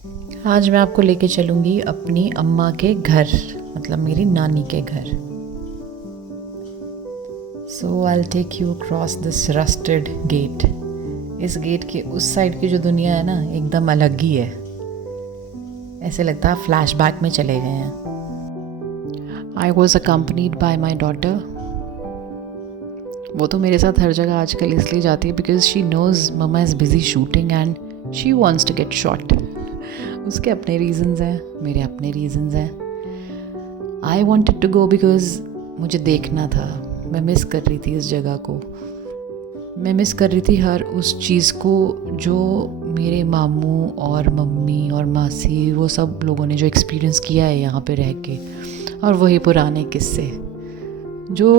आज मैं आपको लेके चलूँगी अपनी अम्मा के घर, मतलब मेरी नानी के घर। So I will take you across this rusted gate. इस गेट के उस साइड की जो दुनिया है ना, एकदम अलग ही है। ऐसे लगता है फ्लैशबैक में चले गए हैं। I was accompanied by my daughter. वो तो मेरे साथ हर जगह आजकल इसलिए जाती है because she knows mamma is busy shooting and she wants to get shot. उसके अपने रीजंस हैं, मेरे अपने रीजंस हैं। I wanted to go because मुझे देखना था। मैं मिस कर रही थी इस जगह को। मैं मिस कर रही थी हर उस चीज़ को जो मेरे मामू और मम्मी और मासी वो सब लोगों ने जो एक्सपीरियंस किया है यहाँ पे रह के, और वही पुराने किस्से जो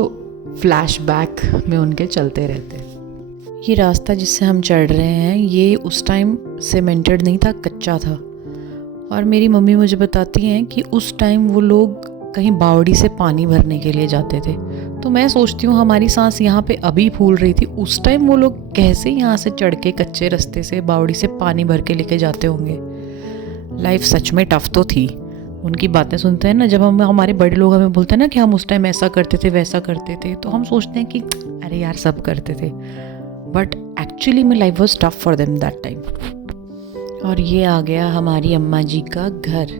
फ्लैशबैक में उनके चलते रहते। ये रास्ता जिससे हम चढ़ रहे हैं ये उस टाइम सीमेंटेड नहीं था, कच्चा था। और मेरी मम्मी मुझे बताती हैं कि उस टाइम वो लोग कहीं बावड़ी से पानी भरने के लिए जाते थे। तो मैं सोचती हूँ हमारी सांस यहाँ पे अभी फूल रही थी, उस टाइम वो लोग कैसे यहाँ से चढ़ के कच्चे रास्ते से बावड़ी से पानी भर के लेके जाते होंगे। लाइफ सच में टफ तो थी। उनकी बातें सुनते हैं ना, जब हम हमारे बड़े लोग हमें बोलते हैं ना कि हम उस टाइम ऐसा करते थे वैसा करते थे, तो हम सोचते हैं कि अरे यार सब करते थे, but actually my life was tough for them that time. और ये आ गया हमारी अम्मा जी का घर।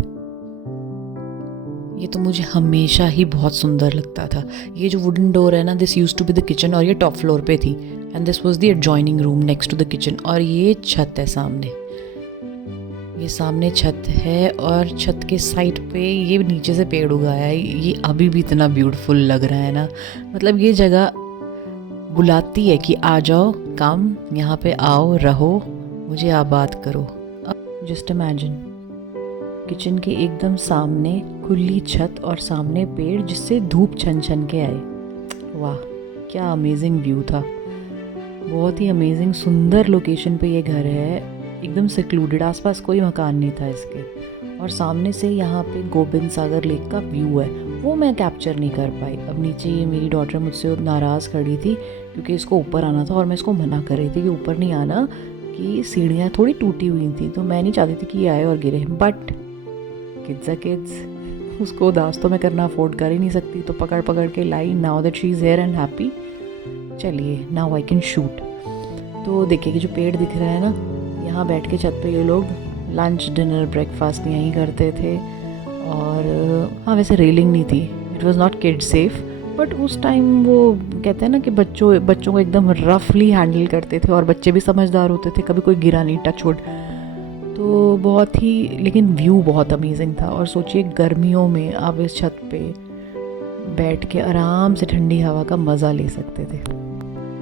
ये तो मुझे हमेशा ही बहुत सुंदर लगता था। ये जो वुडन डोर है ना, this used to be the kitchen, और ये टॉप फ्लोर पे थी and this was the adjoining room next to the kitchen. और ये छत है सामने, ये सामने छत है और छत के साइड पे ये नीचे से पेड़ उगाया है। ये अभी भी इतना ब्यूटीफुल लग रहा है ना, मतलब ये जगह बुलाती है कि आ जाओ, काम यहाँ पे आओ, रहो, मुझे आबाद करो। अब जस्ट इमेजिन, किचन के एकदम सामने खुली छत और सामने पेड़ जिससे धूप छन छन के आए। वाह क्या अमेजिंग व्यू था। बहुत ही अमेजिंग सुंदर लोकेशन पे ये घर है, एकदम सिक्लूडेड, आसपास कोई मकान नहीं था इसके। और सामने से यहाँ पे गोबिंद सागर लेक का व्यू है, वो मैं कैप्चर नहीं कर पाई। अब नीचे ये मेरी डॉटर मुझसे नाराज़ खड़ी थी क्योंकि इसको ऊपर आना था और मैं इसको मना कर रही थी कि ऊपर नहीं आना, कि सीढ़ियाँ थोड़ी टूटी हुई थी, तो मैं नहीं चाहती थी कि ये आए और गिरे। बट किड्स आर किड्स, उसको उदास तो मैं करना अफोर्ड कर ही नहीं सकती, तो पकड़ पकड़ के लाई। Now that she is here and happy, चलिए नाउ आई कैन शूट। तो देखिए कि जो पेड़ दिख रहा है ना, यहाँ बैठ के छत पे ये लोग लंच डिनर ब्रेकफास्ट यहीं करते थे। और हाँ वैसे रेलिंग नहीं थी, it was not kid safe, but उस टाइम वो कहते हैं ना कि बच्चों को एकदम रफली हैंडल करते थे, और बच्चे भी समझदार होते थे, कभी कोई गिरा नहीं, टच वुड। तो बहुत ही, लेकिन व्यू बहुत अमेजिंग था। और सोचिए गर्मियों में आप इस छत पे बैठ के आराम से ठंडी हवा का मज़ा ले सकते थे।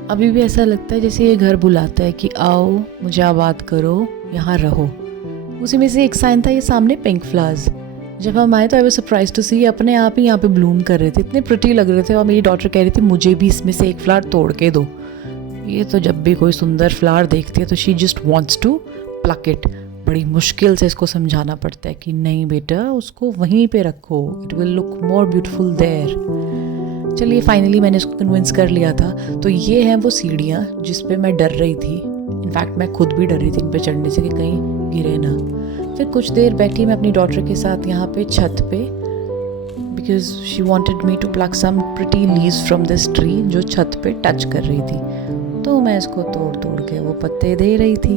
अभी भी ऐसा लगता है जैसे ये घर बुलाता है कि आओ, मुझे आबाद करो, यहाँ रहो। उसी में से एक साइन था ये सामने पिंक फ्लावर्स। जब हम आए तो आई वाज सरप्राइज टू सी अपने आप ही यहाँ पे ब्लूम कर रहे थे, इतने प्रिटी लग रहे थे। और मेरी डॉटर कह रही थी मुझे भी इसमें से एक फ्लावर तोड़ के दो। ये तो जब भी कोई सुंदर फ्लावर देखती है तो she just wants to pluck it. बड़ी मुश्किल से इसको समझाना पड़ता है कि नहीं बेटा, उसको वहीं पे रखो, it will look more beautiful there. चलिए फाइनली मैंने इसको कन्विंस कर लिया था। तो ये हैं वो सीढ़ियाँ जिस पे मैं डर रही थी। इनफैक्ट मैं खुद भी डर रही थी इन पे चढ़ने से कि कहीं गिरे ना। फिर कुछ देर बैठी मैं अपनी डॉटर के साथ यहाँ पे छत पे, because she wanted me to pluck some pretty leaves from this tree जो छत पे टच कर रही थी। तो मैं इसको तोड़ तोड़ के वो पत्ते दे रही थी।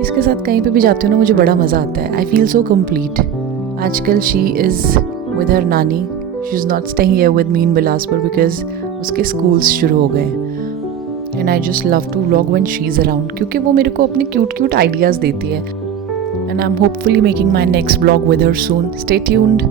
इसके साथ कहीं पे भी जाती हूँ ना, मुझे बड़ा मज़ा आता है। I feel so complete. आजकल शी इज़ विद हर नानी, she is not staying here with me in Bilaspur because उसके स्कूल्स शुरू हो गए। And I just love to vlog when she is around, क्योंकि वो मेरे को अपने क्यूट क्यूट आइडियाज़ देती है। And I'm hopefully making my next vlog with her soon. Stay tuned.